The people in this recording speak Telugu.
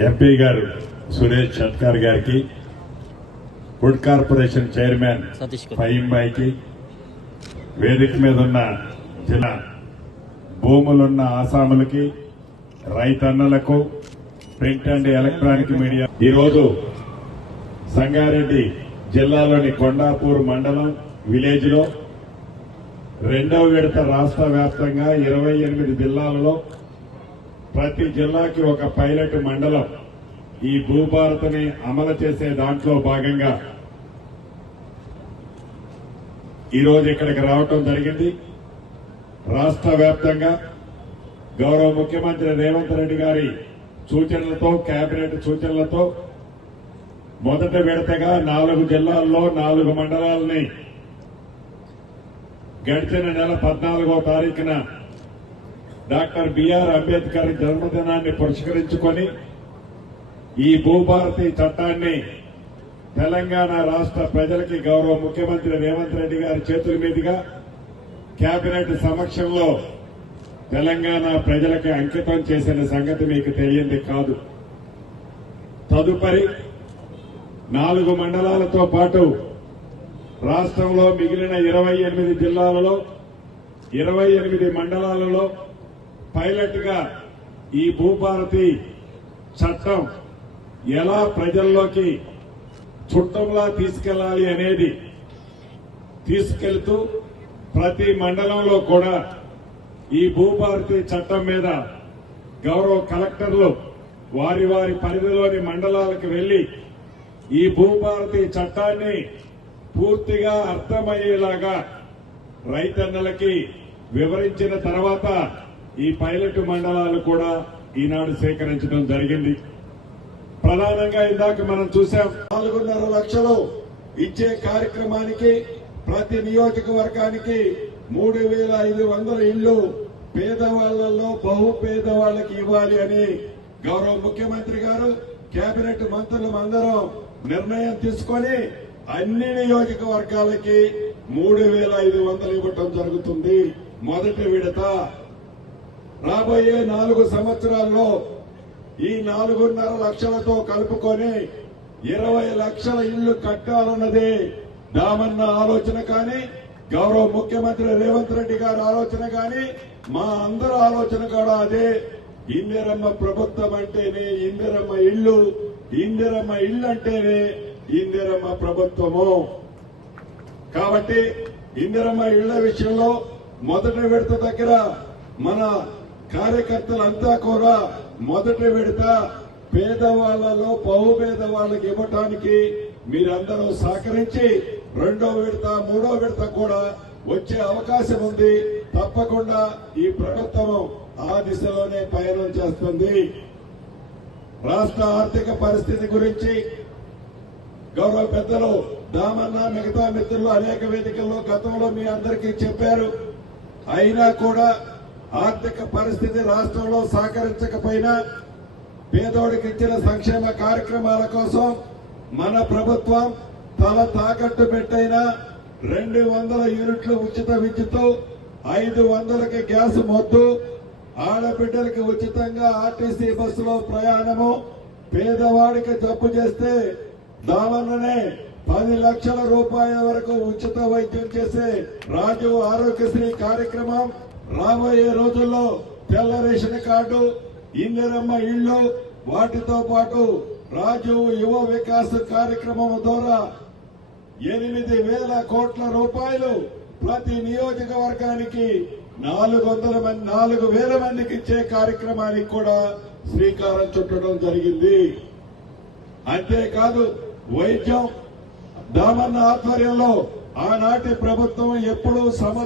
ఎంపీ గారు సురేష్ షట్కార్ గారికి ఫుడ్ కార్పొరేషన్ చైర్మన్. ఫహీంబాయికి వేదిక మీద ఉన్న జిల్లా భూములున్న ఆసాములకి రైతన్నలకు ప్రింట్ అండ్ ఎలక్ట్రానిక్ మీడియా ఈరోజు సంగారెడ్డి జిల్లాలోని కొండాపూర్ మండలం విలేజ్లో రెండవ విడత రాష్ట్ర వ్యాప్తంగా ఇరవై ఎనిమిది జిల్లాలలో ప్రతి జిల్లాకి ఒక పైలట్ మండలం ఈ భూభారత్ని అమలు చేసే దాంట్లో భాగంగా ఈరోజు ఇక్కడికి రావటం జరిగింది. రాష్ట్ర వ్యాప్తంగా గౌరవ ముఖ్యమంత్రి రేవంత్ రెడ్డి గారి సూచనలతో కేబినెట్ సూచనలతో మొదటి విడతగా నాలుగు జిల్లాల్లో నాలుగు మండలాలని గడిచిన నెల పద్నాలుగో తారీఖున డాక్టర్ బిఆర్ అంబేద్కర్ జన్మదినాన్ని పురస్కరించుకొని ఈ భూభారతి చట్టాన్ని తెలంగాణ రాష్ట్ర ప్రజలకి గౌరవ ముఖ్యమంత్రి రేవంత్ రెడ్డి గారి చేతుల మీదుగా కేబినెట్ సమక్షంలో తెలంగాణ ప్రజలకి అంకితం చేసిన సంగతి మీకు తెలియంది కాదు. తదుపరి నాలుగు మండలాలతో పాటు రాష్ట్రంలో మిగిలిన ఇరవై ఎనిమిది జిల్లాలలో ఇరవై ఎనిమిది మండలాలలో పైలట్గా ఈ భూభారతి చట్టం ఎలా ప్రజల్లోకి చుట్టంలా తీసుకెళ్ళాలి అనేది తీసుకెళ్తూ ప్రతి మండలంలో కూడా ఈ భూభారతి చట్టం మీద గౌరవ కలెక్టర్లు వారి వారి పరిధిలోని మండలాలకు వెళ్ళి ఈ భూభారతి చట్టాన్ని పూర్తిగా అర్థమయ్యేలాగా రైతన్నలకి వివరించిన తర్వాత ఈ పైలట్ మండలాలు కూడా ఈనాడు సేకరించడం జరిగింది. ప్రధానంగా ఇందాక మనం చూసాం నాలుగున్నర లక్షలు ఇచ్చే కార్యక్రమానికి ప్రతి నియోజకవర్గానికి మూడు వేల ఐదు వందల ఇళ్ళు పేదవాళ్ళలో బహు పేదవాళ్ళకి ఇవ్వాలి అని గౌరవ ముఖ్యమంత్రి గారు కేబినెట్ మంత్రులు అందరం నిర్ణయం తీసుకొని అన్ని నియోజకవర్గాలకి మూడు వేల ఐదు వందలు ఇవ్వటం జరుగుతుంది. మొదటి విడత రాబోయే నాలుగు సంవత్సరాల్లో ఈ నాలుగున్నర లక్షలతో కలుపుకొని ఇరవై లక్షల ఇళ్ళు కట్టాలన్నదే దామన్న ఆలోచన కానీ గౌరవ ముఖ్యమంత్రి రేవంత్ రెడ్డి గారి ఆలోచన కానీ మా అందరి ఆలోచన కూడా అదే. ఇందిరమ్మ ప్రభుత్వం అంటేనే ఇందిరమ్మ ఇల్లు ఇందిరమ్మ ఇల్లు అంటేనే ఇందిరమ్మ ప్రభుత్వము. కాబట్టి ఇందిరమ్మ ఇళ్ళ విషయంలో మొదటి విడత దగ్గర మన కార్యకర్తలంతా కూడా మొదటి విడత పేదవాళ్ళలో బహుపేద వాళ్ళకి ఇవ్వటానికి మీరందరూ సహకరించి రెండో విడత మూడో విడత కూడా వచ్చే అవకాశం ఉంది. తప్పకుండా ఈ ప్రభుత్వం ఆ దిశలోనే పయనం చేస్తుంది. రాష్ట్ర ఆర్థిక పరిస్థితి గురించి గౌరవ పెద్దలు దామన్న మిగతా మిత్రులు అనేక వేదికల్లో గతంలో మీ అందరికీ చెప్పారు. అయినా కూడా ఆర్థిక పరిస్థితి రాష్ట్రంలో సహకరించకపోయినా పేదోడికి ఇచ్చిన సంక్షేమ కార్యక్రమాల కోసం మన ప్రభుత్వం తల తాకట్టు పెట్టైనా రెండు వందల యూనిట్లు ఉచిత విద్యుత్ ఐదు వందలకి గ్యాస్ మొద్దు ఆడబిడ్డలకి ఉచితంగా ఆర్టీసీ బస్సులో ప్రయాణము పేదవాడికి జబ్బు చేస్తే దావన్ననే పది లక్షల రూపాయల వరకు ఉచిత వైద్యం చేసే రాజు ఆరోగ్యశ్రీ కార్యక్రమం రాబోయే రోజుల్లో తెల్ల రేషన్ కార్డు ఇందిరమ్మ ఇళ్ళు వాటితో పాటు రాజు యువ వికాస్ కార్యక్రమం ద్వారా ఎనిమిది వేల కోట్ల రూపాయలు ప్రతి నియోజకవర్గానికి నాలుగు వందల మంది నాలుగు వేల మందికి ఇచ్చే కార్యక్రమానికి కూడా శ్రీకారం చుట్టడం జరిగింది. అంతేకాదు వైద్యం దామన్న ఆధ్వర్యంలో ఆనాటి ప్రభుత్వం ఎప్పుడూ సమ